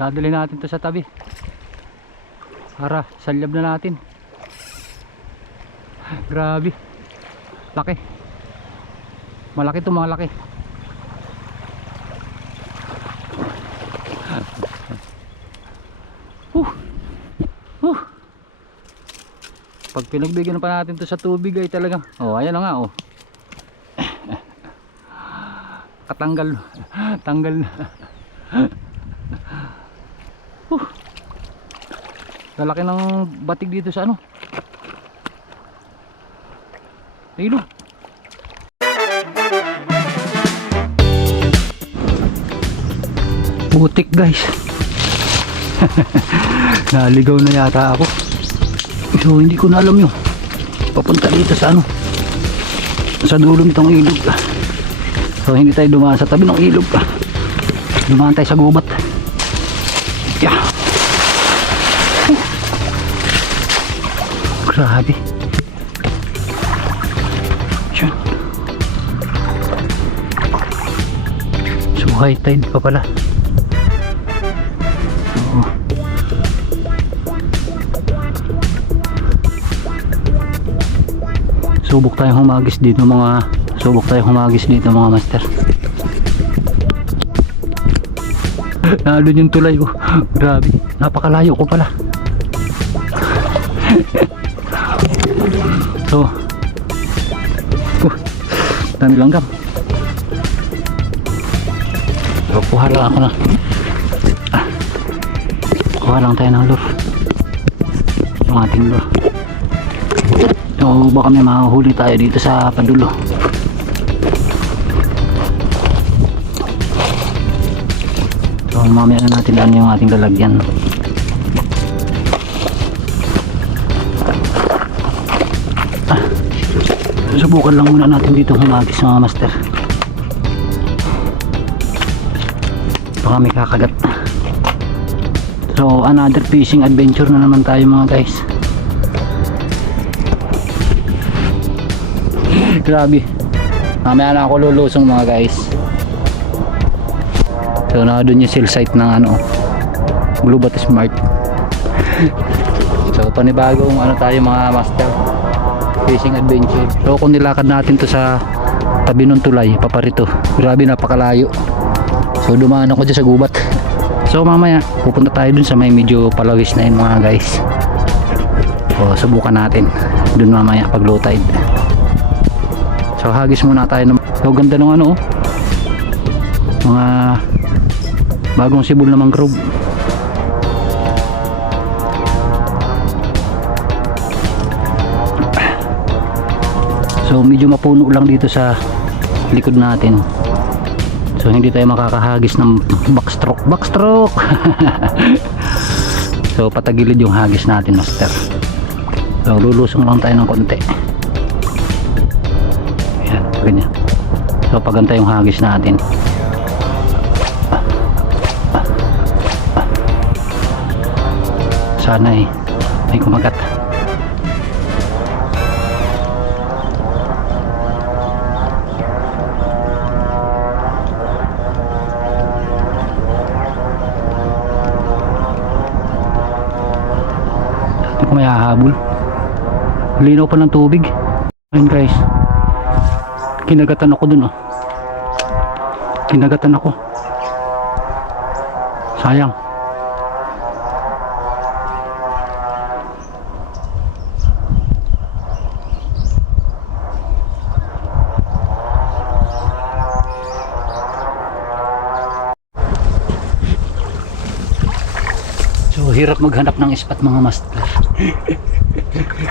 Dadali natin to sa tabi para salyab na natin. Grabe, laki, malaki to, mga laki. Pag pinagbigyan pa natin to sa tubig ay talagang, oh ayan na nga, oh katanggal, tanggal na. Lalaki ng batig dito sa ano, ayun, oh. Butik guys. Naligaw na yata ako. So hindi ko na alam yun papunta dito sa ano, sa dulo nitong ilog. So hindi tayo dumaan sa tabi ng ilog, dumaan tayo sa gubat. Yeah. Grabe. Diyan. So high tide pa pala. Subok tayong humagis dito mga master. Nandun yung tulay, oh. Grabe, napakalayo ko pala. So dami langgam. So kuha lang ako na, kuha lang tayo ng lure, yung ating lure. So baka may mahuhuli tayo dito sa padulo. So mamaya na natin daan yung ating lalagyan. Subukan lang muna natin dito humagis mga master, baka may kakagat. So another fishing adventure na naman tayo mga guys. Grabe, mamaya na ako lulusong mga guys. So na doon yung cell site ng ano, Blue Bat Smart. So panibagong ano tayo mga master, fishing adventure. So kung nilakad natin to sa tabi ng tulay paparito, grabe napakalayo. So dumaan ako dyan sa gubat. So mamaya pupunta tayo dun sa may medyo palawis na yun mga guys. So subukan natin dun mamaya pag low tide. So hagis muna tayo ng, so ganda ng ano, mga bagong sibol na mangrove. So medyo mapuno lang dito sa likod natin. So hindi tayo makakahagis ng backstroke. So patagilid yung hagis natin master. So lulusong lang tayo ng konti. Yan, ganyan. So paganta yung hagis natin. Sana may kumagat. Kung may hahabol, linaw pa ng tubig. Ayun guys, kinagatan ako dun, oh. Kinagatan ako, sayang. So hirap maghanap ng spot mga master.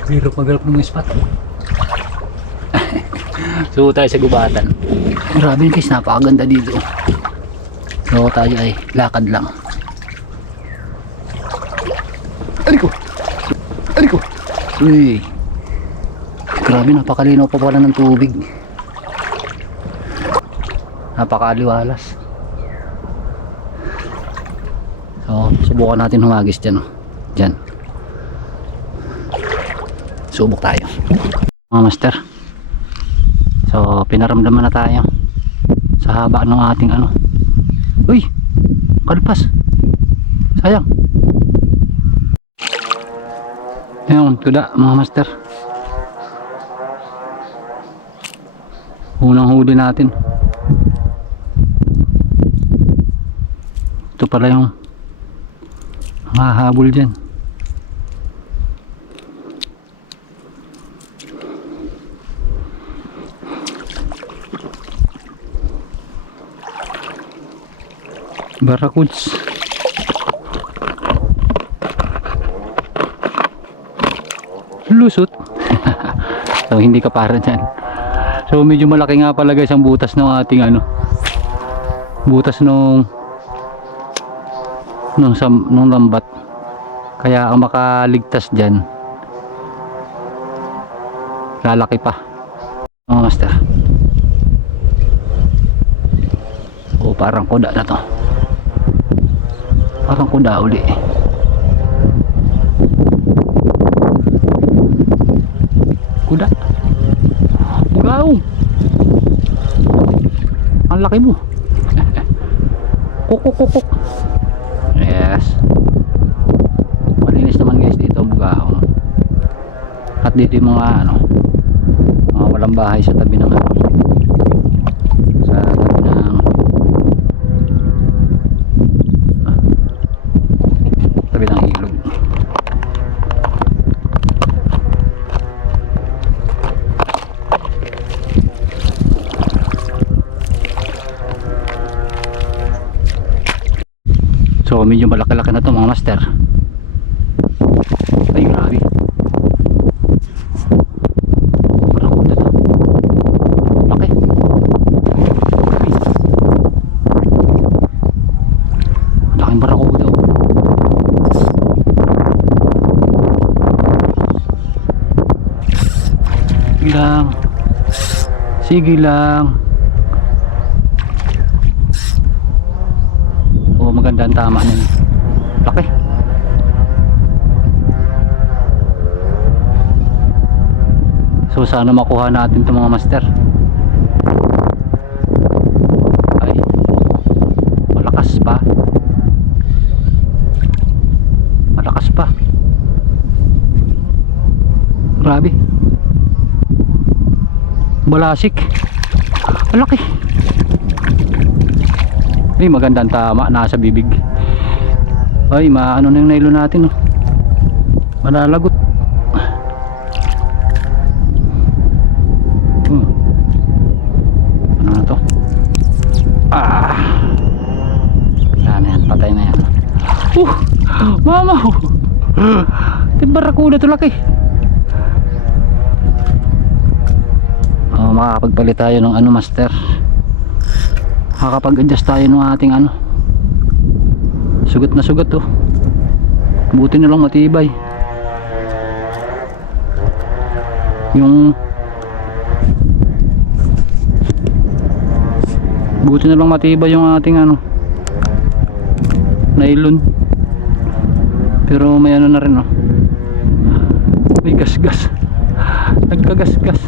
Hirap maghanap ng spot. So tayo sa gubatan. Grabe guys, napakaganda dito. So tayo ay lakad lang. Aliko! Aliko! Uy! Grabe, napakalinaw pa pala ng tubig. Napakaliwalas. So subukan natin humagis dyan, oh. Dyan. Subok tayo mga master. So pinaramdaman na tayo sa haba ng ating ano. Uy, kalpas. Sayang. Ayun, kuda mga master. Unang huli natin. Ito pala yung hahabol dyan. Barracuds. Lusot. So hindi ka para dyan. So medyo malaki nga pala guys ang butas ng ating ano, butas nung lambat. Kaya ang makaligtas dyan lalaki pa mga master. O parang kuda na to, parang kuda uli. Kuda bugaong, ang laki mo. Kuk. Yes, malinis naman guys dito bugaong. At dito yung mga ano, mga walang bahay sa tabi ng ano, sa tabi ng ilog. So medyo malaki-laki na to mga master. Ay grabe, barakuda to, laki. Grabe, laking barakuda. Sige lang. Oh, maganda ang tama niyan. Laki. So sana makuha natin itong mga master. Ay, malakas pa. Malakas pa. Grabe. Balasik. Malaki. Ay, magandang tama, nasa bibig. Ay, maano na yung nylon natin, oh. Malalagot. Ano na to? Yan na yan, patay na yan. Mama. Barakuda to, laki. Makakapagpalit tayo ng ano master, makakapag-adjust tayo ng ating ano, sugat na sugat to. Buti na lang matibay yung, buti na lang matibay yung ating ano, nylon. Pero may ano na rin, oh, may gas-gas, nagkagas-gas.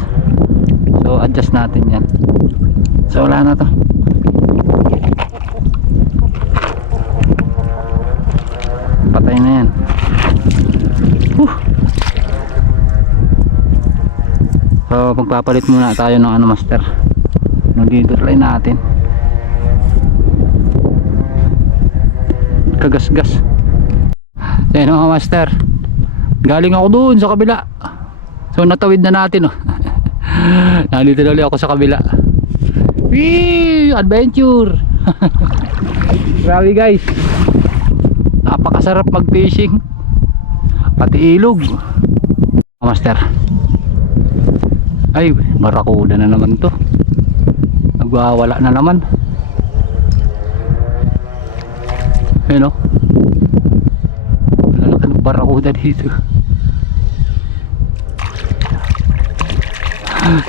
So adjust natin yan. So wala na to. Patay na yan. So magpapalit muna tayo ng ano master, ng leader line natin. Kagas-gas. Yan mga master, galing ako doon sa kabila. So natawid na natin, oh. Nandito na ulit ako sa kabila. Wee! Adventure! Grabe guys, napakasarap mag fishing, pati ilog master. Ay, barakuda na naman to, nagwawala na naman. Ayun, oh, wala na barakuda dito.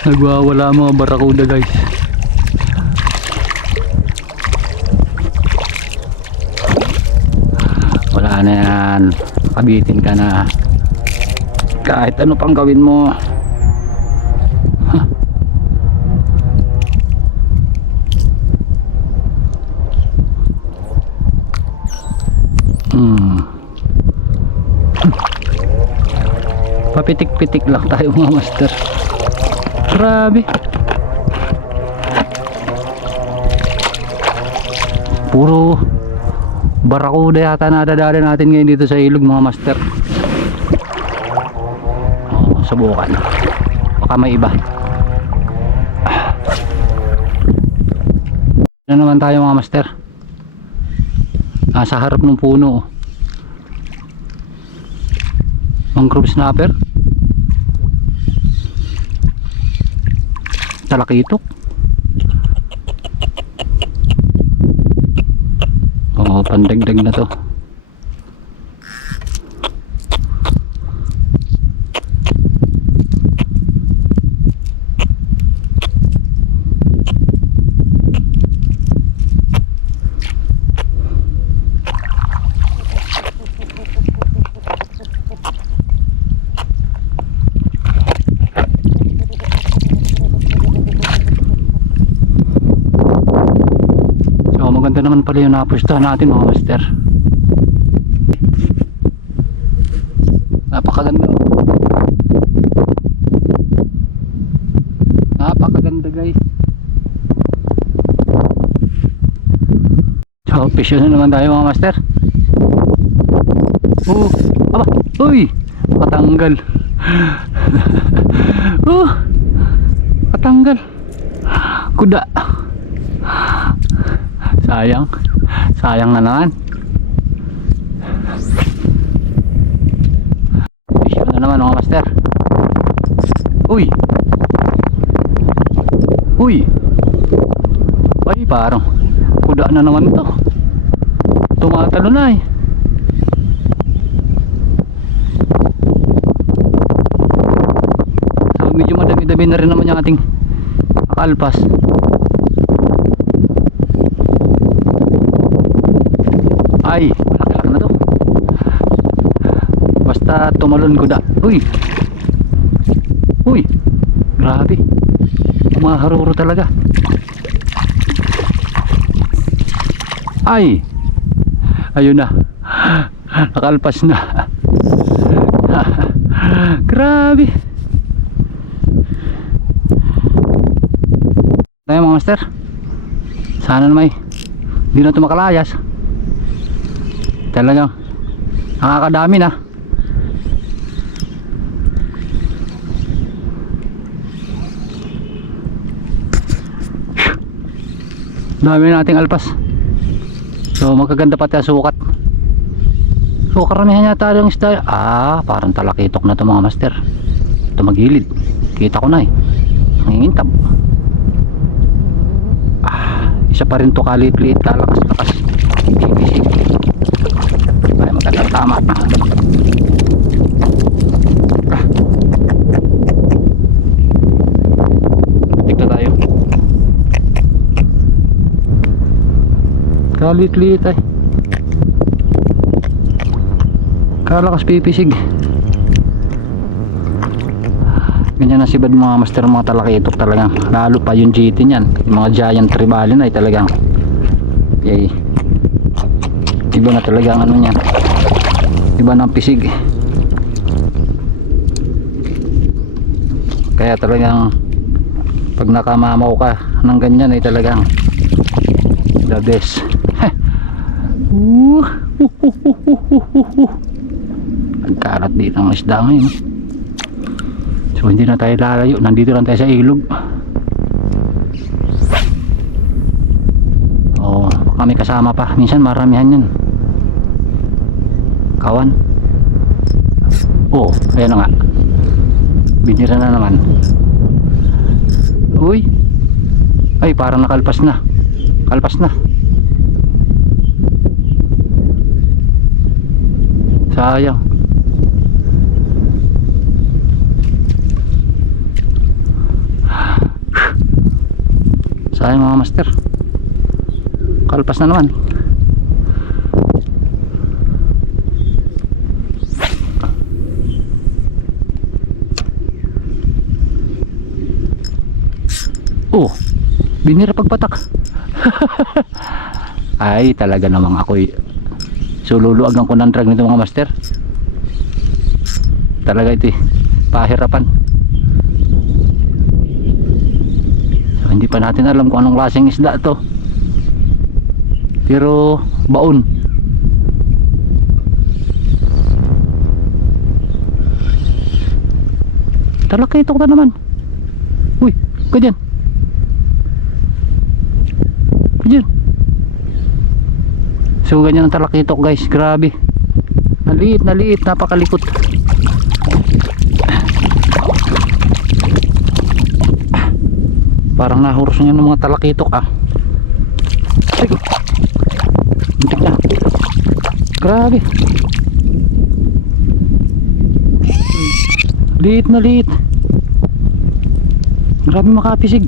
Nagwawala mga barakuda guys. Wala na yan, kabitin ka na kahit ano pang gawin mo. Papitik-pitik lang tayo mga master. Grabe. Puro barakuda yata nadadali natin ngayon dito sa ilog mga master. Subukan. Baka may iba. Ano naman tayo mga master? Sa harap ng puno. Mangrove snapper. Talakitok. Pandagdag na to. Maganda naman pala yung napustahan natin mga master. Napakaganda. Napakaganda guys. So fish na naman tayo mga master. Aba, uy, katanggal. Katanggal. Kuda. Sayang na naman. Fish na naman mga master. Uy, ay parang kuda na naman to. Tumatalo na eh. So medyo madami-dami na rin naman yung ating akalpas. Ay, malaki-laki na to. Basta tumalon kuda. Uy, grabe. Maharuro talaga. Ay, ayun na. Nakalpas na. Grabe. Tayo mga master. Sana naman hindi na ito makalayas. Talagang nakakadami na. Dami nating alpas. So magkaganda pati ang sukat. So karamihan yata yung isda. Parang talakitok na ito mga master. Ito magilid. Kita ko na eh. Nangingintab. Isa pa rin to kalit-liit, kalakas-lakas. Ibisig. Ay magandang tama. Tignan tayo. Kalit-liit ay. Kalakas pipisig. Ganyan ang sibad mga master, mga talakitok talagang. Lalo pa yung GT niyan, yung mga giant tribalin ay talagang iba na talagang ano niyan, iba na ang pisig. Kaya talagang pag nakamamaw ka ng ganyan ay talagang the best. Ang karat dito ng isda ngayon. So hindi na tayo lalayo, nandito lang tayo sa ilog. Kami kasama pa, minsan maramihan yan. Kawan. Ayan na nga. Binira na naman. Uy, ay parang nakalpas na. Kalpas na. Sayang. Sayang mga master. Kalpas na naman. Binira pagpatak. Ay talaga namang ako'y sululuagan ko ng drag nito mga master. Talaga ito eh. pahirapan. So, hindi pa natin alam kung anong klaseng isda to, pero baon. Talakitok na naman. Uy, ganyan. Ganyan. So ganyan ang talakitok guys, grabe. Naliit, napakalikot. Parang nahurus niya ng mga talakitok ah. Sige. Muntik na. Grabe. Liit na liit. Grabe makapisig.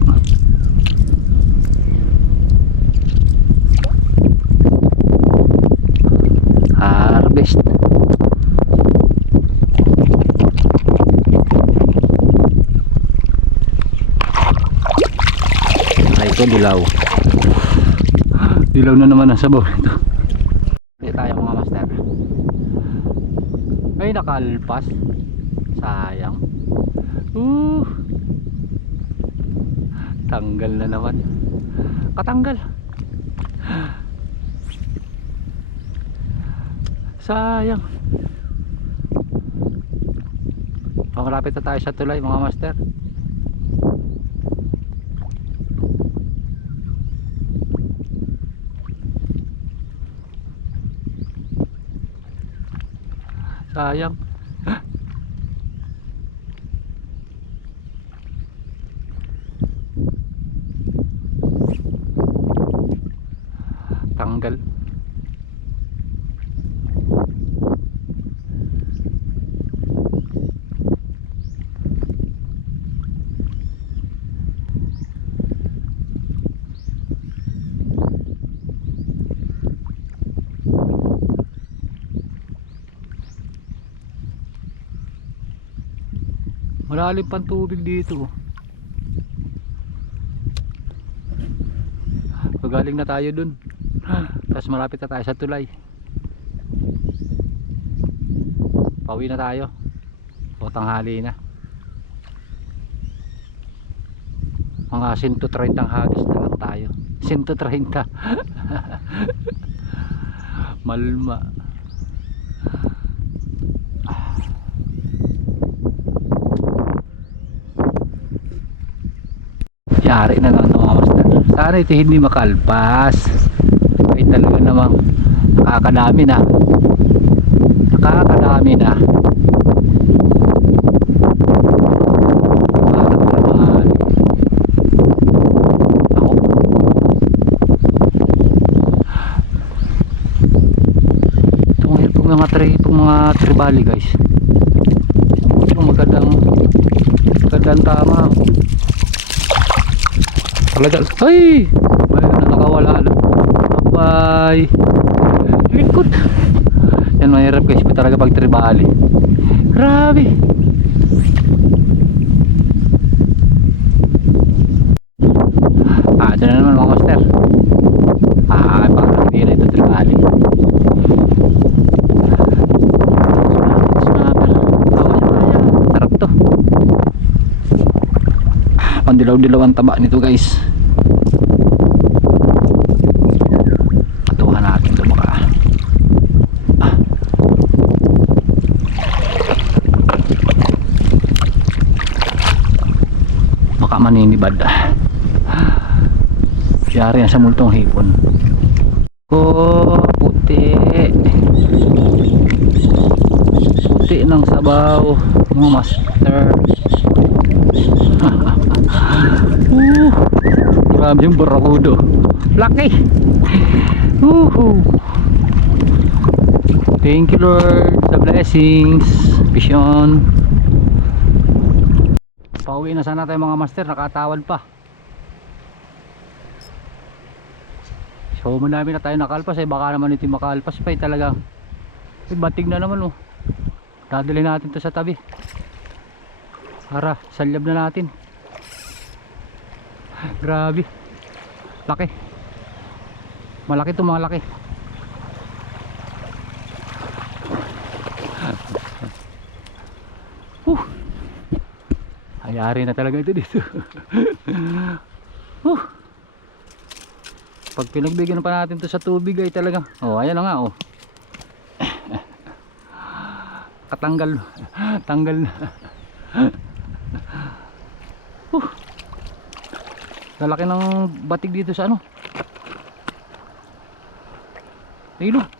Harvest. Ay ito dilaw. Dilaw na naman ang sabaw nito. Hindi tayo mga master. Ay nakalpas. Sayang. Tanggal na naman. Katanggal. Sayang. Malapit na tayo sa tulay mga master. Sayang. Tanggal. Malalim pang tubig dito. So, galing na tayo dun. Tapos malapit na tayo sa tulay. Pauwi na tayo. O tanghali na. Mga 130 hagis na lang tayo. 130. Malma. Yari na lang mga master. Sana ito hindi makalpas. Ay talaga namang nakakadami na. Nakakadami na. Mga tribali guys. Ito magandang tama. Talaga. Ay! Bye na nakawala na. Bye. Likod. Yan mahirap guys. Talaga pag tribali. Grabe. Ito na naman mga master. Parang hindi na ito tribali. Pandilaw-dilaw ang taba nito guys. Patuhan natin ito baka maninibad. Yari yan sa multong hipon. Puti ng sabaw mga master. Grabe yung barakudo. Laki. Thank you Lord sa blessings. Vision. Pauwi na sana tayo mga master. Nakatawad pa. So madami na tayo nakalpas. Baka naman ito makalpas pa talaga. Batig na naman dadali natin to sa tabi para salyab na natin. Grabe laki, malaki to mga laki. May-ari na talaga ito dito. Pag pinagbigyan pa natin to sa tubig ay talaga, oh ayan na nga oh. Katanggal, tanggal na. Lalaki ng batig dito sa ano, ilog.